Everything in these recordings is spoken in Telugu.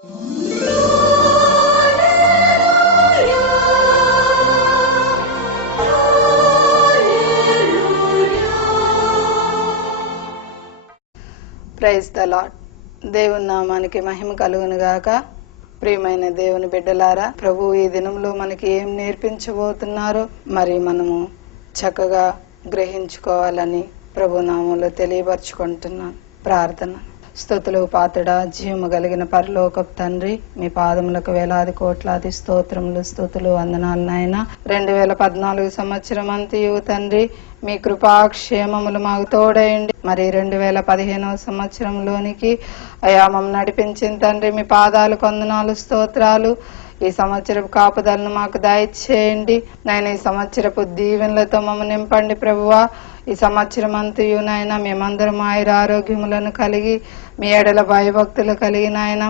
Praise the lord. దేవుని నామానికి మహిమ కలుగును గాక. ప్రియమైన దేవుని బిడ్డలారా, ప్రభు ఈ దినంలో మనకి ఏం నేర్పించబోతున్నారో మరి మనము చక్కగా గ్రహించుకోవాలని ప్రభు నామంలో తెలియపరచుకుంటున్నాను. ప్రార్థన. స్తుతులు పాతుడా, జీవము కలిగిన పరలోకపు తండ్రి, మీ పాదములకు వేలాది కోట్లాది స్తోత్రములు, స్తుతులు, వందనాలు నాయన. 2014 సంవత్సరం అంతయు తండ్రి మీ కృపాక్షేమములు మాకు తోడయండి. మరి 2015వ సంవత్సరంలోనికి అయా మమ్మల్ని నడిపించిన తండ్రి మీ పాదాలకు వందనాలు, స్తోత్రాలు. ఈ సంవత్సరపు కాపుదలను మాకు దయచేయండి నాయన. ఈ సంవత్సరపు దీవెనలతో మమ్మల్ని నింపండి ప్రభువా. ఈ సంవత్సరం అంతయు నాయన మేమందరం ఆయుర ఆరోగ్యములను కలిగి మీ ఎడల భయభక్తులు కలిగి నాయన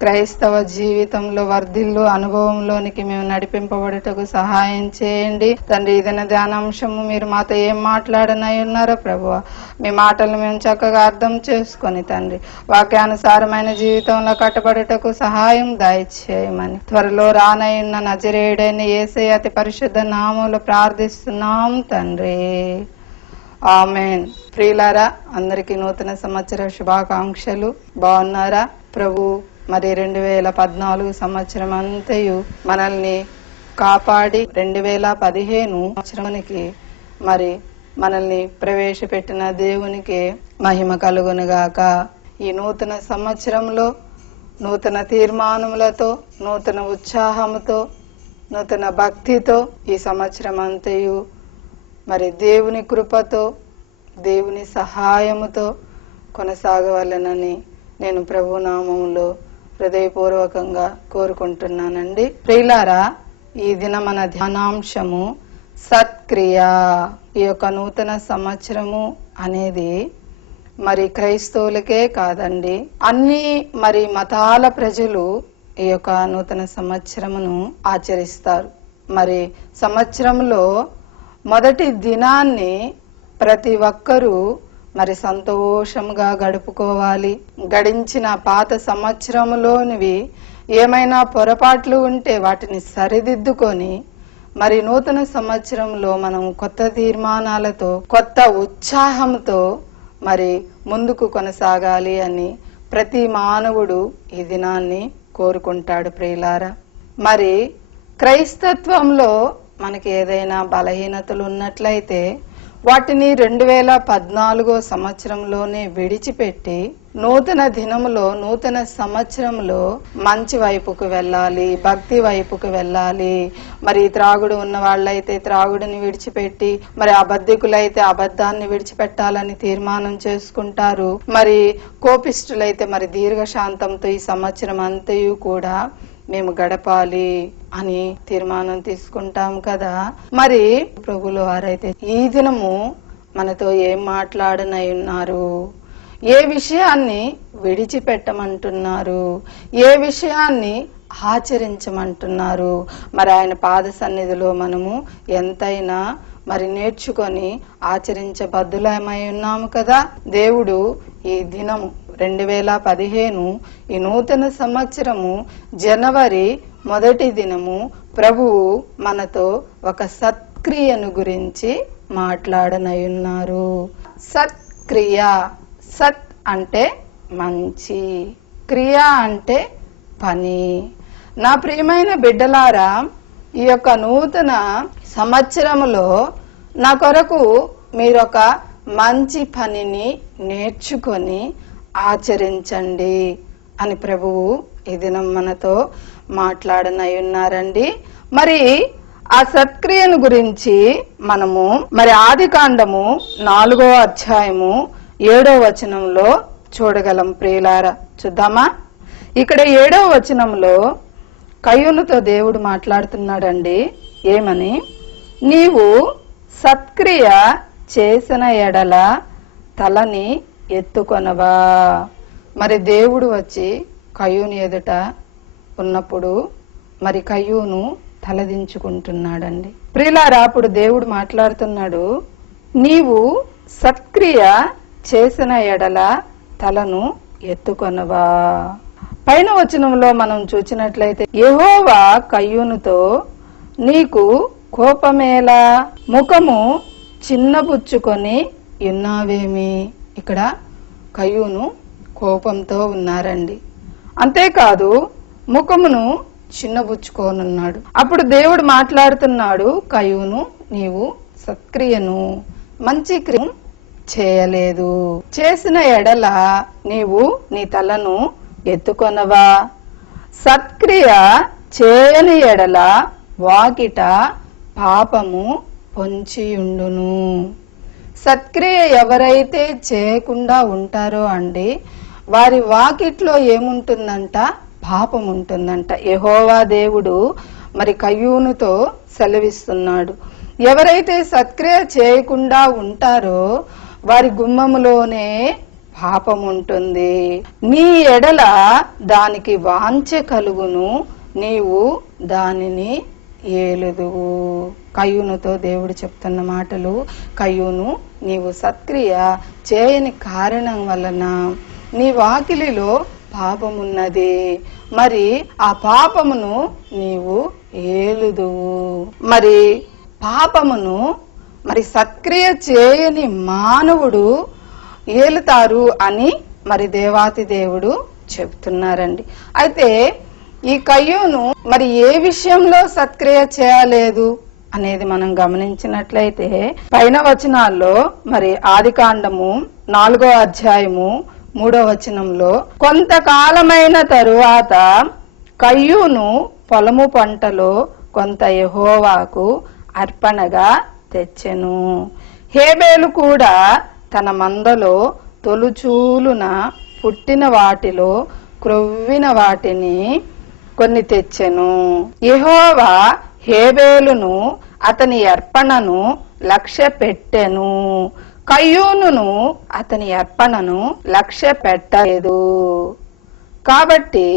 క్రైస్తవ జీవితంలో వర్ధిల్లు అనుభవంలోనికి మేము నడిపింపబడుటకు సహాయం చేయండి తండ్రి. ఏదైనా ధ్యానాంశము మీరు మాతో ఏం మాట్లాడనై ఉన్నారో ప్రభువా, మీ మాటలు మేము చక్కగా అర్థం చేసుకొని తండ్రి వాక్యానుసారమైన జీవితంలో కట్టబడుటకు సహాయం దయచేయమని త్వరలో రానయ్యున్న నజరేయుడైన యేసయ్య అతి పరిశుద్ధ నామములో ప్రార్థిస్తున్నాం తండ్రి. ఆమేన్. ప్రియులారా, అందరికీ నూతన సంవత్సర శుభాకాంక్షలు. బాగున్నారా? ప్రభు మరి 2014 సంవత్సరం అంతయు మనల్ని కాపాడి 2015 సంవత్సరానికి మరి మనల్ని ప్రవేశపెట్టిన దేవునికి మహిమ కలుగునుగాక. ఈ నూతన సంవత్సరంలో నూతన తీర్మానములతో, నూతన ఉత్సాహంతో, నూతన భక్తితో ఈ సంవత్సరం అంతయు మరి దేవుని కృపతో, దేవుని సహాయముతో కొనసాగవలనని నేను ప్రభు నామములో హృదయపూర్వకంగా కోరుకుంటున్నానండి. ప్రియులారా, ఈ దిన మన ధ్యానాంశము సత్క్రియ. ఈ యొక్క నూతన సంవత్సరము అనేది మరి క్రైస్తవులకే కాదండి, అన్ని మరి మతాల ప్రజలు ఈ యొక్క నూతన సంవత్సరమును ఆచరిస్తారు. మరి సంవత్సరంలో మొదటి దినాన్ని ప్రతి ఒక్కరూ మరి సంతోషంగా గడుపుకోవాలి. గడించిన పాత సంవత్సరంలోనివి ఏమైనా పొరపాట్లు ఉంటే వాటిని సరిదిద్దుకొని మరి నూతన సంవత్సరంలో మనం కొత్త తీర్మానాలతో, కొత్త ఉత్సాహంతో మరి ముందుకు కొనసాగాలి అని ప్రతి మానవుడు ఈ దినాన్ని కోరుకుంటాడు. ప్రియులారా, మరి క్రైస్తత్వంలో మనకి ఏదైనా బలహీనతలు ఉన్నట్లయితే వాటిని 2014 సంవత్సరంలోనే విడిచిపెట్టి నూతన దినములో, నూతన సంవత్సరంలో మంచి వైపుకు వెళ్ళాలి, భక్తి వైపుకు వెళ్ళాలి. మరి త్రాగుడు ఉన్న వాళ్ళైతే త్రాగుడిని విడిచిపెట్టి, మరి అబద్ధికులైతే అబద్ధాన్ని విడిచిపెట్టాలని తీర్మానం చేసుకుంటారు. మరి కోపిష్ఠులైతే మరి దీర్ఘశాంతంతో ఈ సంవత్సరం అంతయు కూడా మేము గడపాలి అని తీర్మానం తీసుకుంటాం కదా. మరి ప్రభువుల వారైతే ఈ దినము మనతో ఏం మాట్లాడనై ఉన్నారు, ఏ విషయాన్ని విడిచిపెట్టమంటున్నారు, ఏ విషయాన్ని ఆచరించమంటున్నారు. మరి ఆయన పాద సన్నిధిలో మనము ఎంతైనా మరి నేర్చుకొని ఆచరించబద్దులమై ఉన్నాము కదా. దేవుడు ఈ దినము 2015 ఈ నూతన సంవత్సరము జనవరి 1వ దినము ప్రభువు మనతో ఒక సత్క్రియను గురించి మాట్లాడనయున్నారు. సత్క్రియ. సత్ అంటే మంచి, క్రియ అంటే పని. నా ప్రియమైన బిడ్డలారా, ఈ యొక్క నూతన సంవత్సరములో నా కొరకు మీరొక మంచి పనిని నేర్చుకొని ఆచరించండి అని ప్రభువు ఈ దినం మనతో మాట్లాడనై ఉన్నారండి. మరి ఆ సత్క్రియను గురించి మనము మరి ఆదికాండము 4వ అధ్యాయము 7వ వచనంలో చూడగలం. ప్రియులారా, చూద్దామా? ఇక్కడ 7వ వచనంలో కయ్యూనుతో దేవుడు మాట్లాడుతున్నాడండి. ఏమని? నీవు సత్క్రియ చేసిన ఎడల తలని ఎత్తుకొనవా. మరి దేవుడు వచ్చి కయ్యూను ఎదుట ఉన్నప్పుడు మరి కయ్యూను తలదించుకుంటున్నాడండి. ప్రియులారా, అప్పుడు దేవుడు మాట్లాడుతున్నాడు, నీవు సత్క్రియ చేసిన ఎడల తలను ఎత్తుకొనవా. పైన వచనంలో మనం చూసినట్లయితే యెహోవా కయ్యూనుతో నీకు కోపమేలా, ముఖము చిన్నబుచ్చుకొని ఉన్నావేమి. ఇక్కడ కయ్యూను కోపంతో ఉన్నారండి. అంతేకాదు ముఖమును చిన్నబుచ్చుకోనున్నాడు. అప్పుడు దేవుడు మాట్లాడుతున్నాడు, కయ్యూను నీవు సత్క్రియను మంచి క్రియ చేయలేదు, చేసిన ఎడల నీవు నీ తలను ఎత్తుకొనవా, సత్క్రియ చేయని ఎడల వాకిట పాపము పొంచియుండును. సత్క్రియ ఎవరైతే చేయకుండా ఉంటారో అండి, వారి వాకిట్లో ఏముంటుందంట, పాపం ఉంటుందంట. యెహోవా దేవుడు మరి కయ్యూనుతో సెలవిస్తున్నాడు, ఎవరైతే సత్క్రియ చేయకుండా ఉంటారో వారి గుమ్మములోనే పాపం ఉంటుంది. నీ ఎడల దానికి వాంఛ కలుగును, నీవు దానిని ఏలుదువు. కయ్యూనుతో దేవుడు చెప్తున్న మాటలు, కయ్యూను నీవు సత్క్రియ చేయని కారణం వలన నీ వాకిలిలో పాపమున్నది, మరి ఆ పాపమును నీవు ఏలుదువు. మరి పాపమును మరి సత్క్రియ చేయని మానవుడు ఏలుతారు అని మరి దేవాతి దేవుడు చెప్తున్నారండి. అయితే ఈ కయ్యూను మరి ఏ విషయంలో సత్క్రియ చేయలేదు అనేది మనం గమనించినట్లయితే పైన వచనాల్లో మరి ఆదికాండము 4వ అధ్యాయము 3వ వచనంలో, కొంతకాలమైన తరువాత కయ్యూను పొలము పంటలో కొంత యెహోవాకు అర్పణగా తెచ్చెను. హేబేలు కూడా తన మందలో తొలుచూలున పుట్టిన వాటిలో క్రొవ్విన వాటిని కొన్ని తెచ్చెను. యెహోవా హేబేలును అతని అర్పణను లక్ష్య పెట్టెను, కయ్యూనును అతని అర్పణను లక్ష్య పెట్టలేదు. కాబట్టి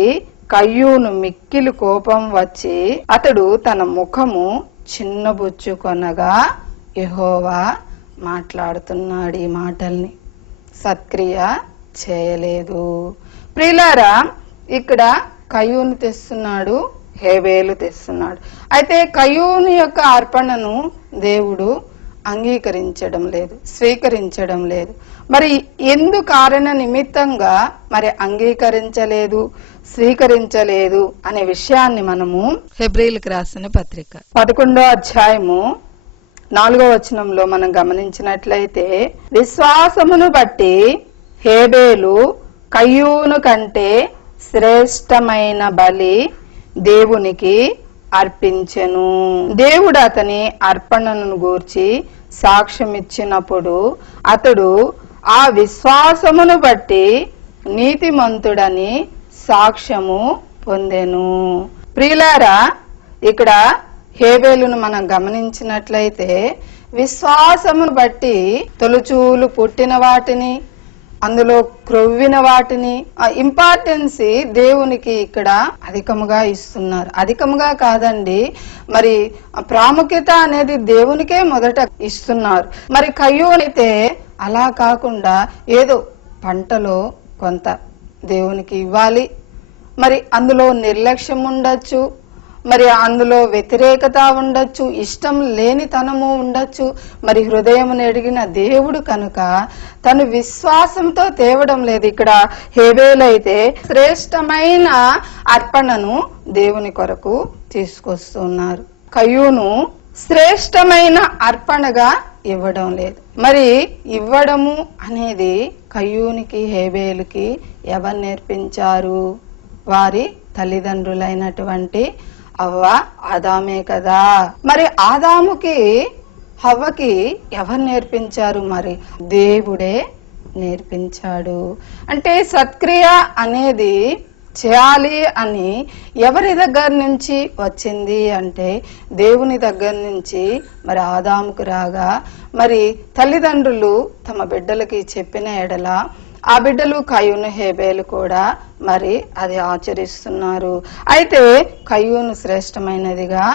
కయ్యూను మిక్కిలి కోపం వచ్చి అతడు తన ముఖము చిన్నబుచ్చుకొనగా యెహోవా మాట్లాడుతున్నాడు ఈ మాటల్ని, సత్క్రియ చేయలేదు. ప్రియులారా, ఇక్కడ కయ్యూను తెస్తున్నాడు, హేబేలు తెస్తున్నాడు. అయితే కయ్యూను యొక్క అర్పణను దేవుడు అంగీకరించడం లేదు, స్వీకరించడం లేదు. మరి ఎందు కారణ నిమిత్తంగా మరి అంగీకరించలేదు, స్వీకరించలేదు అనే విషయాన్ని మనము హెబ్రీయులకు రాసిన పత్రిక 11వ అధ్యాయము 4వ వచనంలో మనం గమనించినట్లయితే, విశ్వాసమును బట్టి హేబేలు కయ్యూను కంటే శ్రేష్టమైన బలి దేవునికి అర్పించెను. దేవుడు అతని అర్పణను గూర్చి సాక్ష్యం ఇచ్చినప్పుడు అతడు ఆ విశ్వాసమును బట్టి నీతిమంతుడని సాక్ష్యము పొందెను. ప్రియులారా, ఇక్కడ హేబేలును మనం గమనించినట్లయితే విశ్వాసమును బట్టి తొలుచూలు పుట్టిన వాటిని, అందులో క్రొవ్విన వాటిని ఇంపార్టెన్స్ దేవునికి ఇక్కడ అధికముగా ఇస్తున్నారు. అధికముగా కాదండి, మరి ప్రాముఖ్యత అనేది దేవునికే మొదట ఇస్తున్నారు. మరి కయ్యూను అయితే అలా కాకుండా ఏదో పంటలో కొంత దేవునికి ఇవ్వాలి, మరి అందులో నిర్లక్ష్యం ఉండొచ్చు, మరి అందులో వ్యతిరేకత ఉండొచ్చు, ఇష్టం లేని తనము ఉండొచ్చు. మరి హృదయం ఎడిగిన దేవుడు కనుక తను విశ్వాసంతో తేవడం లేదు. ఇక్కడ హేబేలు అయితే శ్రేష్టమైన అర్పణను దేవుని కొరకు తీసుకొస్తున్నారు. కయ్యూను శ్రేష్టమైన అర్పణగా ఇవ్వడం లేదు. మరి ఇవ్వడము అనేది కయ్యూనికి హేబేలుకి ఎవరు నేర్పించారు? వారి తల్లిదండ్రులైనటువంటి అవ్వ ఆదామే కదా. మరి ఆదాముకి హవ్వకి ఎవరు నేర్పించారు? మరి దేవుడే నేర్పించాడు. అంటే సత్క్రియ అనేది చేయాలి అని ఎవరి దగ్గర నుంచి వచ్చింది అంటే దేవుని దగ్గర నుంచి. మరి ఆదాముకు రాగా మరి తల్లిదండ్రులు తమ బిడ్డలకి చెప్పిన ఎడల ఆ బిడ్డలు కయ్యూను హేబేలు కూడా మరి అది ఆచరిస్తున్నారు. అయితే కయ్యూను శ్రేష్టమైనదిగా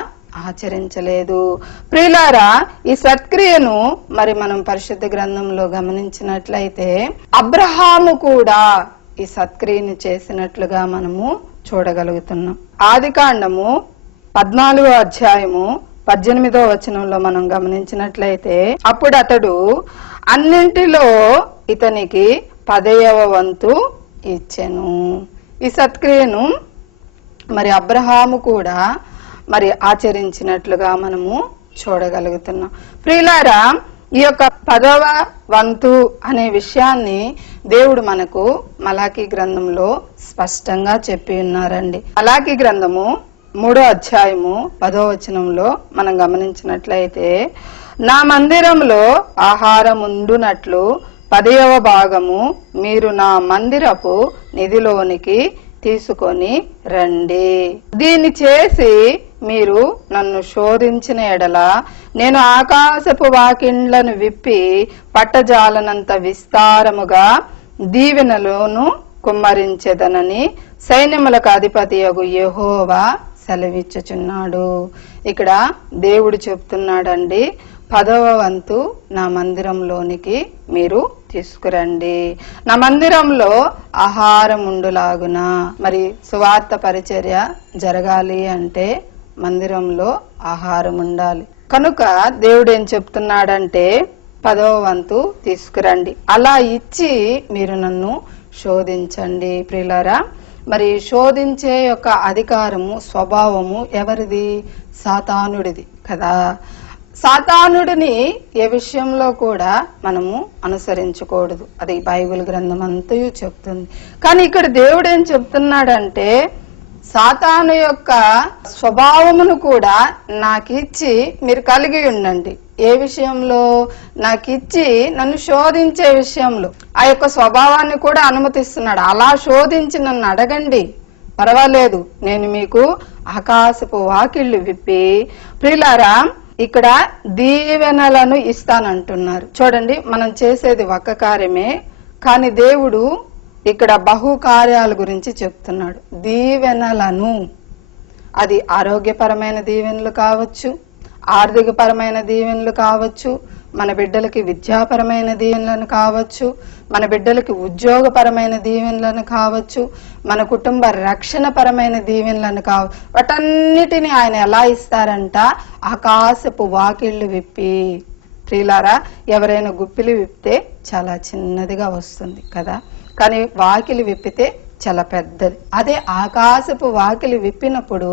ఆచరించలేదు. ప్రియులారా, ఈ సత్క్రియను మరి మనం పరిశుద్ధ గ్రంథంలో గమనించినట్లయితే అబ్రహాము కూడా ఈ సత్క్రియని చేసినట్లుగా మనము చూడగలుగుతున్నాం. ఆదికాండము 14వ అధ్యాయము 18వ వచనంలో మనం గమనించినట్లయితే, అప్పుడు అతడు అన్నింటిలో ఇతనికి 10వ వంతు ఇచ్చెను. ఈ సత్క్రియను మరి అబ్రహాము కూడా మరి ఆచరించినట్లుగా మనము చూడగలుగుతున్నాం. ప్రియులారా, ఈ యొక్క 10వ వంతు అనే విషయాన్ని దేవుడు మనకు మలాకీ గ్రంథంలో స్పష్టంగా చెప్పి ఉన్నారండి. మలాకీ గ్రంథము 3వ అధ్యాయము 10వ వచనంలో మనం గమనించినట్లయితే, నా మందిరంలో ఆహారం ఉండునట్లు 10వ భాగము మీరు నా మందిరపు నిధిలోనికి తీసుకొని రండి. దీన్ని చేసి మీరు నన్ను శోధించిన ఎడల నేను ఆకాశపు వాకిండ్లను విప్పి పట్టజాలనంత విస్తారముగా దీవెనలోను కుమ్మరించెదనని సైన్యములకు అధిపతియగు యెహోవా సెలవిచ్చుచున్నాడు. ఇక్కడ దేవుడు చెప్తున్నాడండి, 10వ వంతు నా మందిరంలోనికి మీరు తీసుకురండి. నా మందిరంలో ఆహారం ఉండులాగున. మరి సువార్త పరిచర్య జరగాలి అంటే మందిరంలో ఆహారం ఉండాలి. కనుక దేవుడు ఏం చెప్తున్నాడంటే 10వ వంతు తీసుకురండి, అలా ఇచ్చి మీరు నన్ను శోధించండి. ప్రియులారా, మరి శోధించే యొక్క అధికారము, స్వభావము ఎవరిది? సాతానుడిది కదా. సాతానుడిని ఏ విషయంలో కూడా మనము అనుసరించకూడదు, అది బైబిల్ గ్రంథం అంతయు చెప్తుంది. కానీ ఇక్కడ దేవుడు ఏం చెప్తున్నాడంటే, సాతాను యొక్క స్వభావమును కూడా నాకిచ్చి మీరు కలిగి ఉండండి. ఏ విషయంలో? నాకిచ్చి నన్ను శోధించే విషయంలో ఆ యొక్క స్వభావాన్ని కూడా అనుమతిస్తున్నాడు. అలా శోధించి నన్ను అడగండి, పర్వాలేదు, నేను మీకు ఆకాశపు వాకిళ్లు విప్పి. ప్రియులారా, ఇక్కడ దీవెనలను ఇస్తానంటున్నారు. చూడండి, మనం చేసేది ఒక్క కార్యమే, కానీ దేవుడు ఇక్కడ బహు కార్యాల గురించి చెప్తున్నాడు. దీవెనలను, అది ఆరోగ్యపరమైన దీవెనలు కావచ్చు, ఆర్థికపరమైన దీవెనలు కావచ్చు, మన బిడ్డలకి విద్యాపరమైన దీవెనలను కావచ్చు, మన బిడ్డలకి ఉద్యోగపరమైన దీవెనలను కావచ్చు, మన కుటుంబ రక్షణపరమైన దీవెనలను కావచ్చు. వాటన్నిటిని ఆయన ఎలా ఇస్తారంట? ఆకాశపు వాకిళ్లు విప్పి. ప్రియులారా, ఎవరైనా గుప్పిలి విప్పితే చాలా చిన్నదిగా వస్తుంది కదా, కానీ వాకిలి విప్పితే చాలా పెద్దది. అదే ఆకాశపు వాకిలి విప్పినప్పుడు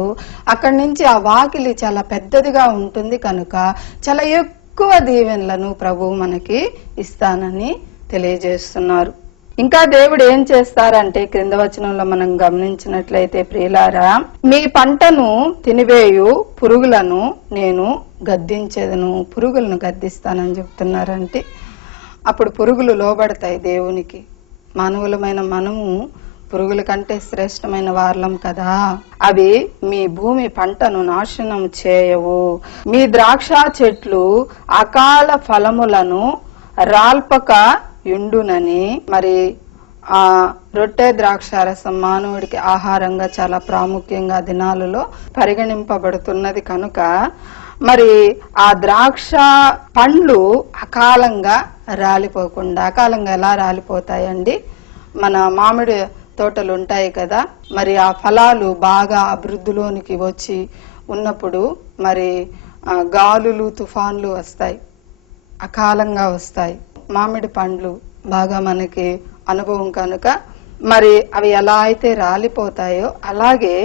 అక్కడి నుంచి ఆ వాకిలి చాలా పెద్దదిగా ఉంటుంది. కనుక చాలా ఎక్కువ దీవెనలను ప్రభువు మనకి ఇస్తానని తెలియజేస్తున్నారు. ఇంకా దేవుడు ఏం చేస్తారంటే, క్రింద వచనంలో మనం గమనించినట్లయితే, ప్రియులారా, మీ పంటను తినివేయు పురుగులను నేను గద్దించేదను. పురుగులను గద్దిస్తానని చెప్తున్నారంటే, అప్పుడు పురుగులు లోబడతాయి దేవునికి. మానవులమైన మనము పురుగుల కంటే శ్రేష్టమైన వారలం కదా. అవి మీ భూమి పంటను నాశనం చేయవు. మీ ద్రాక్ష చెట్లు అకాల ఫలములను రాల్పక యుండునని. మరి ఆ రొట్టె ద్రాక్షారసం మానవుడికి ఆహారంగా చాలా ప్రాముఖ్యంగా దినాలలో పరిగణింపబడుతున్నది. కనుక మరి ఆ ద్రాక్ష పండ్లు అకాలంగా రాలిపోకుండా, అకాలంగా ఎలా రాలిపోతాయండి? మన మామిడి తోటలు ఉంటాయి కదా, మరి ఆ ఫలాలు బాగా అభివృద్ధిలోనికి వచ్చి ఉన్నప్పుడు మరి గాలులు, తుఫాన్లు వస్తాయి, అకాలంగా వస్తాయి. మామిడి పండ్లు బాగా మనకి అనుభవం కనుక మరి అవి ఎలా అయితే రాలిపోతాయో అలాగే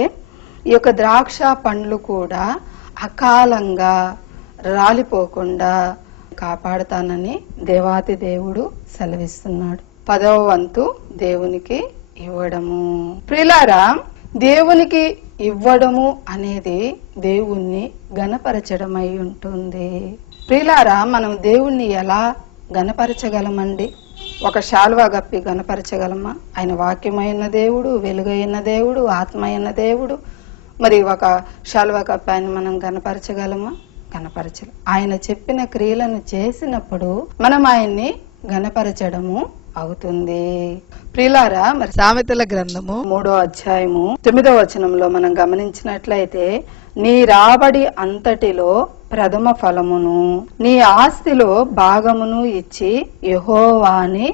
ఈ యొక్క ద్రాక్ష పండ్లు కూడా అకాలంగా రాలిపోకుండా కాపాడుతానని దేవాతి దేవుడు సెలవిస్తున్నాడు. 10వ వంతు దేవునికి ఇవ్వడము. ప్రియులారా, దేవునికి ఇవ్వడము అనేది దేవుణ్ణి గణపరచడం అయి ఉంటుంది. ప్రియులారా, మనం దేవుణ్ణి ఎలా గణపరచగలమండి? ఒక శాలువా గప్పి గణపరచగలమా? ఆయన వాక్యమైన దేవుడు, వెలుగైన దేవుడు, ఆత్మైన దేవుడు. మరి ఒక శాలువా కప్పి ఆయన మనం గణపరచగలమా? గణపరచలేం. ఆయన చెప్పిన క్రియలను చేసినప్పుడు మనం ఆయన్ని గణపరచడము అవుతుంది. ప్రియులారా, మరి సామెతల గ్రంథము 3వ అధ్యాయము 9వ వచనంలో మనం గమనించినట్లయితే, నీ రాబడి అంతటిలో ప్రథమ ఫలమును నీ ఆస్తిలో భాగమును ఇచ్చి యెహోవాని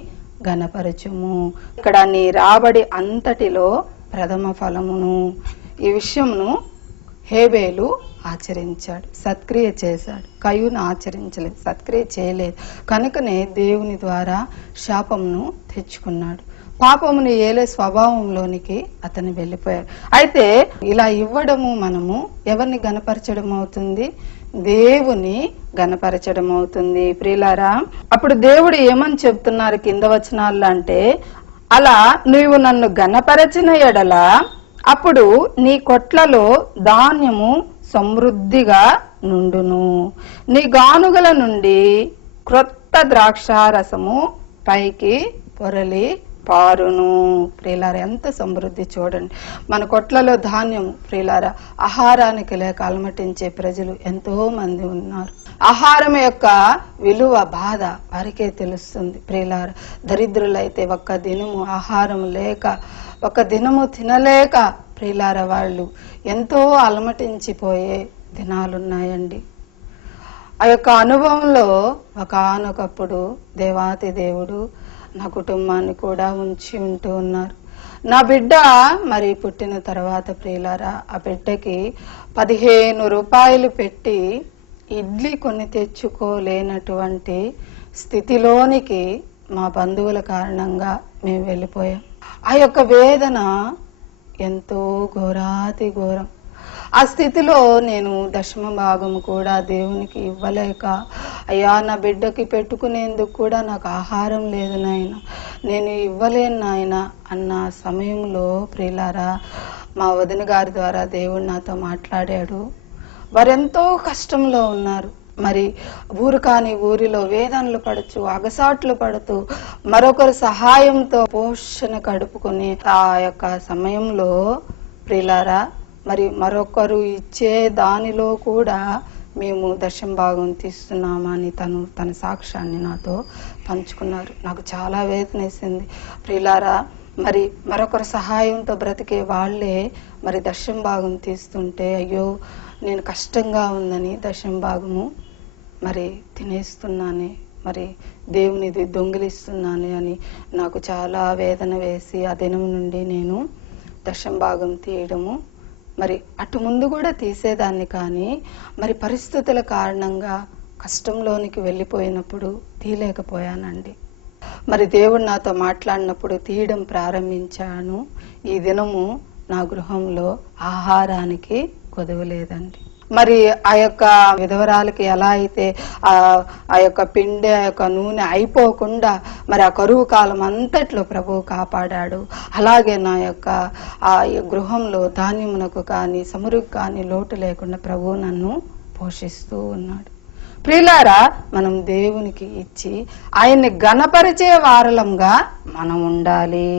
ఘనపరచుము. ఇక్కడ నీ రాబడి అంతటిలో ప్రథమ ఫలమును. ఈ విషయమును హేబేలు ఆచరించాడు, సత్క్రియ చేశాడు. కయ్యూను ఆచరించలేదు, సత్క్రియ చేయలేదు. కనుకనే దేవుని ద్వారా శాపమును తెచ్చుకున్నాడు. పాపమును ఏలే స్వభావంలోనికి అతను వెళ్ళిపోయాడు. అయితే ఇలా ఇవ్వడము మనము ఎవరిని గణపరచడం అవుతుంది? దేవుని గణపరచడం అవుతుంది. ప్రియులారా, అప్పుడు దేవుడు ఏమని చెప్తున్నారు కింద వచనాల్లో అంటే, అలా నీవు నన్ను గణపరచిన ఎడల అప్పుడు నీ కొట్లలో ధాన్యము సమృద్ధిగా నుండును, నీ గానుగల నుండి క్రొత్త ద్రాక్షారసము పైకి పొరలి పారును. ప్రియులారా, ఎంత సమృద్ధి చూడండి. మన కొట్లలో ధాన్యం ప్రియులారా, ఆహారానికి లేక అలమటించే ప్రజలు ఎంతో మంది ఉన్నారు. ఆహారం యొక్క విలువ బాధ వారికే తెలుస్తుంది. ప్రియులారా, దరిద్రులైతే ఒక్క దినము ఆహారం లేక, ఒక దినము తినలేక ప్రియులారా వాళ్ళు ఎంతో అలమటించిపోయే దినాలున్నాయండి. ఆ యొక్క అనుభవంలో ఒకానొకప్పుడు దేవాతి దేవుడు నా కుటుంబాన్ని కూడా ఉంటూ ఉన్నారు. నా బిడ్డ మరి పుట్టిన తర్వాత ప్రియులారా, ఆ బిడ్డకి 15 రూపాయలు పెట్టి ఇడ్లీ కొని తెచ్చుకోలేనటువంటి స్థితిలోనికి మా బంధువుల కారణంగా మేము వెళ్ళిపోయాం. ఆ యొక్క వేదన ఎంతో ఘోరాతి ఘోరం. ఆ స్థితిలో నేను దశమ భాగము కూడా దేవునికి ఇవ్వలేక, అయ్యా నా బిడ్డకి పెట్టుకునేందుకు కూడా నాకు ఆహారం లేదు నాయన, నేను ఇవ్వలేను నాయన అన్న సమయంలో ప్రియులారా, మా వదిన గారి ద్వారా దేవుడు నాతో మాట్లాడాడు. వారెంతో కష్టంలో ఉన్నారు. మరి ఊరు కాని ఊరిలో వేదనలు పడుతూ, అగసాట్లు పడుతూ, మరొకరు సహాయంతో పోషణ గడుపుకుని ఆ యొక్క సమయంలో ప్రియులారా, మరి మరొకరు ఇచ్చే దానిలో కూడా మేము దశమ భాగం తీస్తున్నామని తన సాక్ష్యాన్ని నాతో పంచుకున్నారు. నాకు చాలా వేదన వేసింది ప్రియులారా. మరి మరొకరు సహాయంతో బ్రతికే వాళ్ళే మరి దశమ భాగం తీస్తుంటే, అయ్యో నేను కష్టంగా ఉందని దశమ భాగము మరి తినేస్తున్నానే, మరి దేవునిది దొంగిలిస్తున్నాను అని నాకు చాలా వేదన వేసి ఆ దినం నుండి నేను దశమ భాగం తీయడము, మరి అటు ముందు కూడా తీసేదాన్ని, కానీ మరి పరిస్థితుల కారణంగా కష్టంలోనికి వెళ్ళిపోయినప్పుడు తీయలేకపోయానండి. మరి దేవుడు నాతో మాట్లాడినప్పుడు తీయడం ప్రారంభించాను. ఈ దినము నా గృహంలో ఆహారానికి కొదవలేదండి. మరి ఆ యొక్క విధవరాలకి ఎలా అయితే ఆ యొక్క పిండి, ఆ యొక్క నూనె అయిపోకుండా మరి ఆ కరువు కాలం అంతట్లో ప్రభువు కాపాడాడు, అలాగే నా యొక్క ఆ గృహంలో ధాన్యమునకు కానీ సమృద్ధి కానీ లోటు లేకుండా ప్రభువు నన్ను పోషిస్తూ ఉన్నాడు. ప్రియులారా, మనం దేవునికి ఇచ్చి ఆయన్ని ఘనపరిచే వారలంగా మనం ఉండాలి.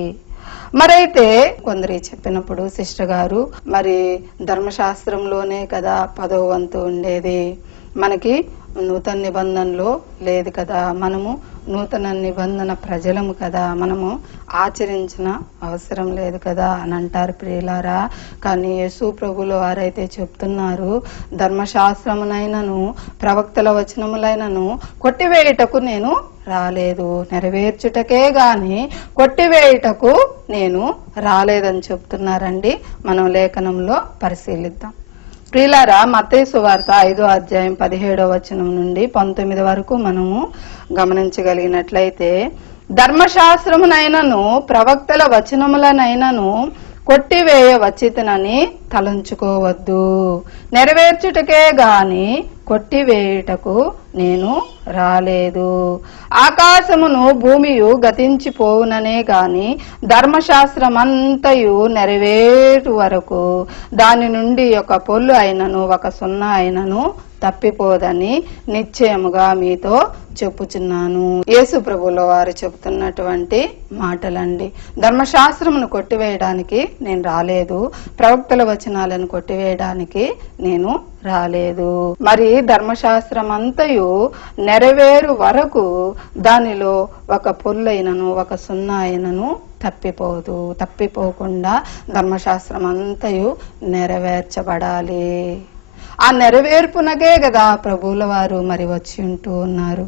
మరైతే కొందరు చెప్పినప్పుడు సిస్టర్ గారు, మరి ధర్మశాస్త్రంలోనే కదా 10వ వంతు ఉండేది, మనకి నూతన నిబంధనలో లేదు కదా, మనము నూతన నిబంధన ప్రజలము కదా, మనము ఆచరించిన అవసరం లేదు కదా అని అంటారు ప్రియులారా. కానీ యేసు ప్రభుల వారైతే చెప్తున్నారు, ధర్మశాస్త్రమునైనను ప్రవక్తల వచనములైనను కొట్టివేయుటకు నేను రాలేదు, నెరవేర్చుటకే గాని కొట్టివేయుటకు నేను రాలేదని చెప్తున్నారండి. మనం లేఖనంలో పరిశీలిద్దాం. ప్రియులారా, మత్తయి సువార్త 5వ అధ్యాయం 17వ వచనం నుండి 19 వరకు మనము గమనించగలిగినట్లయితే, ధర్మశాస్త్రమునైనను ప్రవక్తల వచనములనైనను కొట్టివేయ వచ్చితనని తలంచుకోవద్దు, నెరవేర్చుటకే గాని కొట్టివేయుటకు నేను రాలేదు. ఆకాశమును భూమియు గతించిపోవుననే గాని ధర్మశాస్త్రమంతయు నెరవేరు వరకు దాని నుండి ఒక పొల్లు అయినను ఒక సున్నా అయినను తప్పిపోదని నిశ్చయముగా మీతో చెప్పుచున్నాను. యేసు ప్రభుల వారు చెబుతున్నటువంటి మాటలండి. ధర్మశాస్త్రమును కొట్టివేయడానికి నేను రాలేదు, ప్రవక్తల వచనాలను కొట్టివేయడానికి నేను రాలేదు. మరి ధర్మశాస్త్రం అంతయు నెరవేరు వరకు దానిలో ఒక పొల్లైనను ఒక సున్నా అయినను తప్పిపోదు. తప్పిపోకుండా ధర్మశాస్త్రం అంతయు నెరవేర్చబడాలి. ఆ నెరవేర్పునకే కదా ప్రభువుల వారు మరి వచ్చి ఉంటూ ఉన్నారు.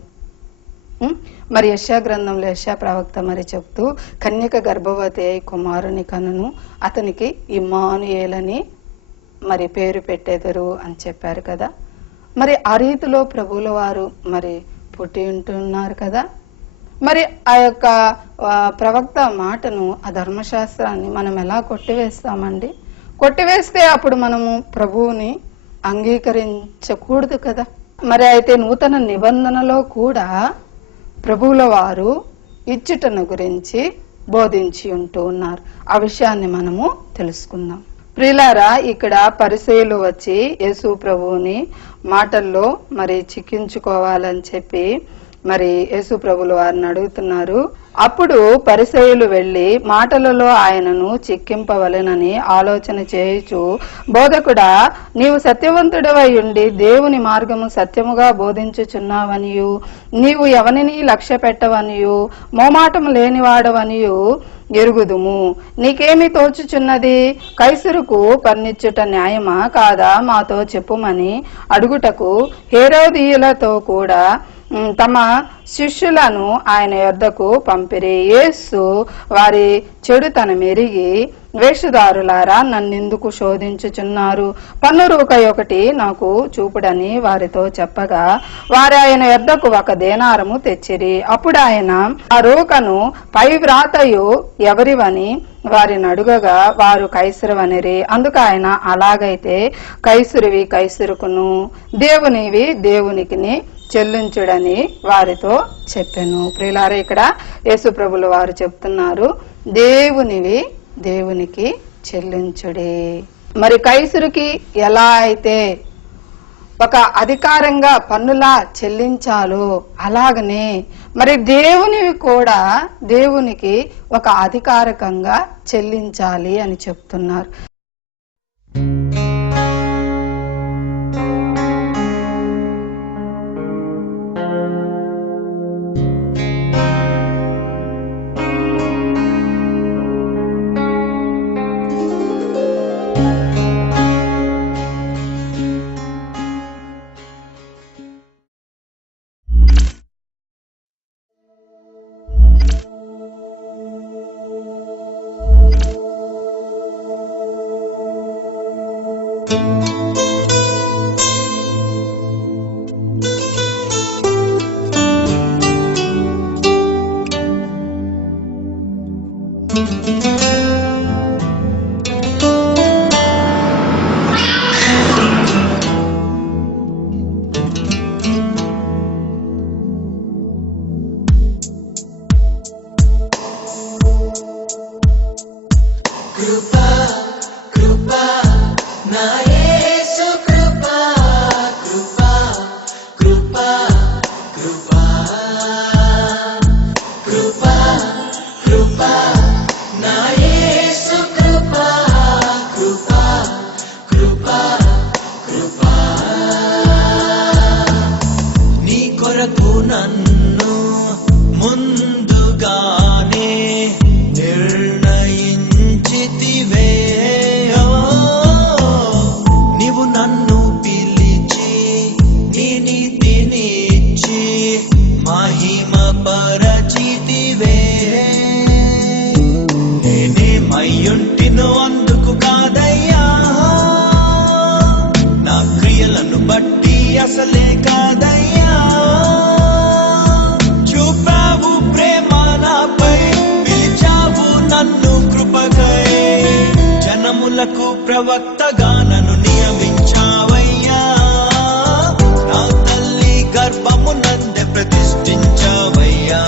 మరి యెషయా గ్రంథంలో యెషయా ప్రవక్త మరి చెప్తూ కన్యక గర్భవతి అయి కుమారుని కనును, అతనికి ఇమ్మానుయేలని మరి పేరు పెట్టెదరు అని చెప్పారు కదా. మరి ఆ రీతిలో ప్రభువుల వారు మరి పుట్టి ఉంటున్నారు కదా. మరి ఆ యొక్క ప్రవక్త మాటను, ఆ ధర్మశాస్త్రాన్ని మనం ఎలా కొట్టివేస్తామండి? కొట్టివేస్తే అప్పుడు మనము ప్రభువుని అంగీకరించకూడదు కదా. మరి అయితే నూతన నిబంధనలో కూడా ప్రభువుల వారు ఇచ్చుటను గురించి బోధించి ఉంటూ ఉన్నారు. ఆ విషయాన్ని మనము తెలుసుకుందాం. ప్రియులారా, ఇక్కడ పరిసయ్యులు వచ్చి యేసు ప్రభువుని మాటల్లో మరి చిక్కించుకోవాలని చెప్పి మరి యేసు ప్రభువుల వారిని అడుగుతున్నారు. అప్పుడు పరిసయ్యులు వెళ్లి మాటలలో ఆయనను చిక్కింపవలెనని ఆలోచన చేయుచు, బోధకుడా, నీవు సత్యవంతుడవై ఉండి దేవుని మార్గము సత్యముగా బోధించుచున్నావనియు, నీవు ఎవనిని లక్ష్య పెట్టవనియు, మోమాటము లేనివాడవనియు ఎరుగుదుము. నీకేమి తోచుచున్నది? కైసరుకు పన్నిచ్చుట న్యాయమా కాదా? మాతో చెప్పుమని అడుగుటకు హేరోదీయులతో కూడా తమ శిష్యులను ఆయన యొద్దకు పంపిరి. యేసు వారి చెడుతనం ఎరిగి, వేషధారులారా, నన్నెందుకు శోధించుచున్నారు? పన్ను రూక ఒకటి నాకు చూపుడని వారితో చెప్పగా, వారు ఆయన యొద్దకు 1 దేనారము తెచ్చిరి. అప్పుడు ఆయన ఆ రూకను పై వ్రాతయు ఎవరివని వారిని అడుగగా, వారు కైసరువనిరి. అందుకు ఆయన, అలాగైతే కైసరువి కైసరుకును, దేవునివి దేవునికిని చెల్లించుడని వారితో చెప్పాను. ప్రియులారా, ఇక్కడ యేసు ప్రభులు వారు చెప్తున్నారు, దేవునివి దేవునికి చెల్లించుడే. మరి కైసరుకి ఎలా అయితే ఒక అధికారంగా పన్నులా చెల్లించాలో అలాగనే మరి దేవునివి కూడా దేవునికి ఒక అధికారికంగా చెల్లించాలి అని చెప్తున్నారు. ప్రవక్తగా నన్ను నియమించావయ్యా, నా తల్లి గర్భము నందే ప్రతిష్ఠించావయ్యా.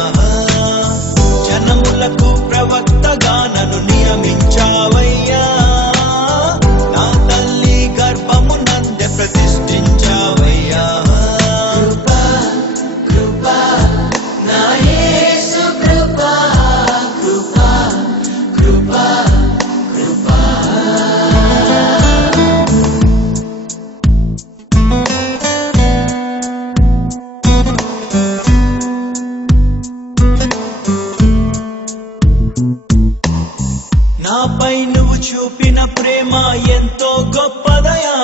జనములకు ప్రవక్తగా నన్ను నియమించావయ్యా, నా తల్లి గర్భము నందే ప్రతిష్ఠించావయ్యా. కృపా కృపా నా యేసు కృపా, కృపా కృపా కృపా. నాపై నువ్వు చూపిన ప్రేమ ఎంతో గొప్పదయా,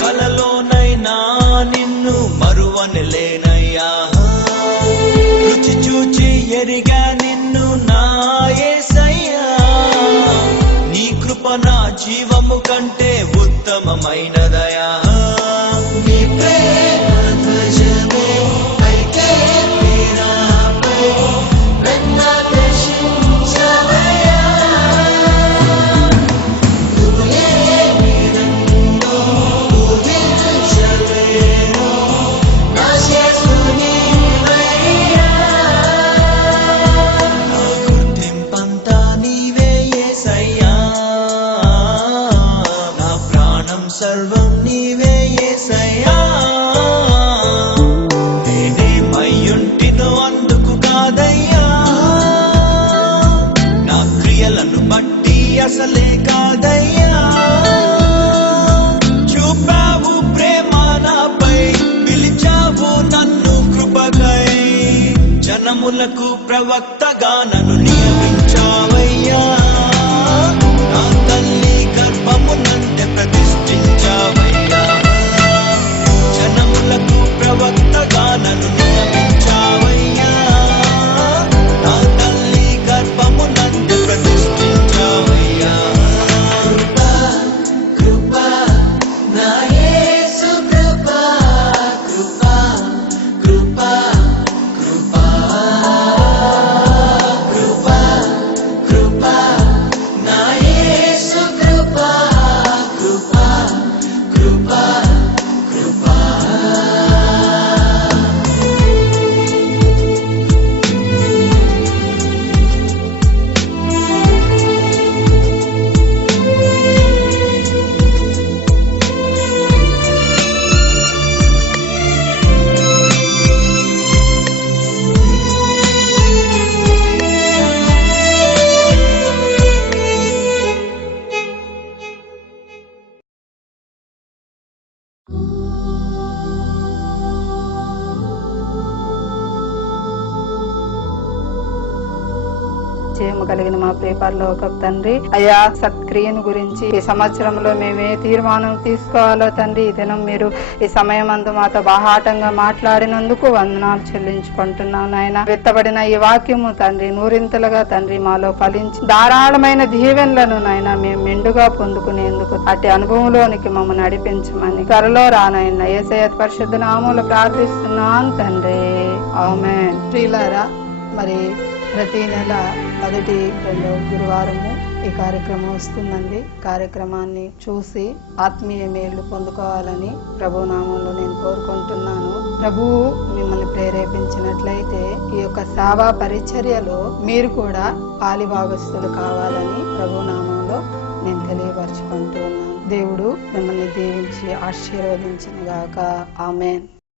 కలలోనైనా నిన్ను మరువనిలేనయ్యా. దీపము కంటే ఉత్తమమైనదయా నీ ప్రేమ ధ్వజమే అయితే మీరాపై నన్ను దర్శించవయ్యా నువ్వే నన్ను పూజించలేను నా యేసునివయ్యా నా గుర్తింపంతా నీవే యేసయ్యా నా ప్రాణం సర్వం నీవే యేసయ్యా నేనేమయ్యుంటినో అందుకు కాదయ్యా నా క్రియలను బట్టి అసలే కాదయ్యా చూపావు ప్రేమ నాపై పిలిచావు నన్ను కృపకై జనములకు ప్రవక్తగా నన్ను నియమించావయ్యా నా తల్లి గర్భమునందే ప్రతిష్ఠించావయ్యా జనములకు ప్రవక్తగా నన్ను నియమించావయ్యా నా తల్లి గర్భమునందే ప్రతిష్ఠించావయ్యా కృపా కృపా నా యేసు కృపా కృపా కృపా కృపా కృపా కృపా నా యేసు కృపా కృపా కృపా కృపా జయము కలిగిన మా ప్రియ పరలోకపు తండ్రి, అయ్యా సత్క్రియను గురించి ఈ సంవత్సరంలో మేము ఏ తీర్మానం తీసుకోవాలో తండ్రి, ఈ దినం మీరు ఈ సమయం అందు మాతో బాహాటంగా మాట్లాడినందుకు వందనాలు చెల్లించుకుంటున్నాను నాయన. విత్తబడిన ఈ వాక్యము తండ్రి నూరింతలుగా తండ్రి మాలో ఫలించి ధారాళమైన దీవెనలను నాయన మేము మెండుగా పొందుకునేందుకు అట్టి అనుభవంలోనికి మమ్మల్ని నడిపించమని త్వరలో రానాయన యేసయ్య పరిశుద్ధ నామములో ప్రార్థిస్తున్నాను తండ్రి, ఆమేన్. ప్రియులారా, మరి ప్రతి నెల 1, 2 గురువారము ఈ కార్యక్రమం వస్తుందండి. కార్యక్రమాన్ని చూసి ఆత్మీయ మేలు పొందుకోవాలని ప్రభు నామంలో నేను కోరుకుంటున్నాను. ప్రభువు మిమ్మల్ని ప్రేరేపించినట్లయితే ఈ యొక్క సేవా పరిచర్యలో మీరు కూడా పాలిభాగస్తులు కావాలని ప్రభు నామంలో నేను తెలియపరచుకుంటున్నాను. దేవుడు మిమ్మల్ని దీవించి ఆశీర్వదించిన గాక. ఆమేన్.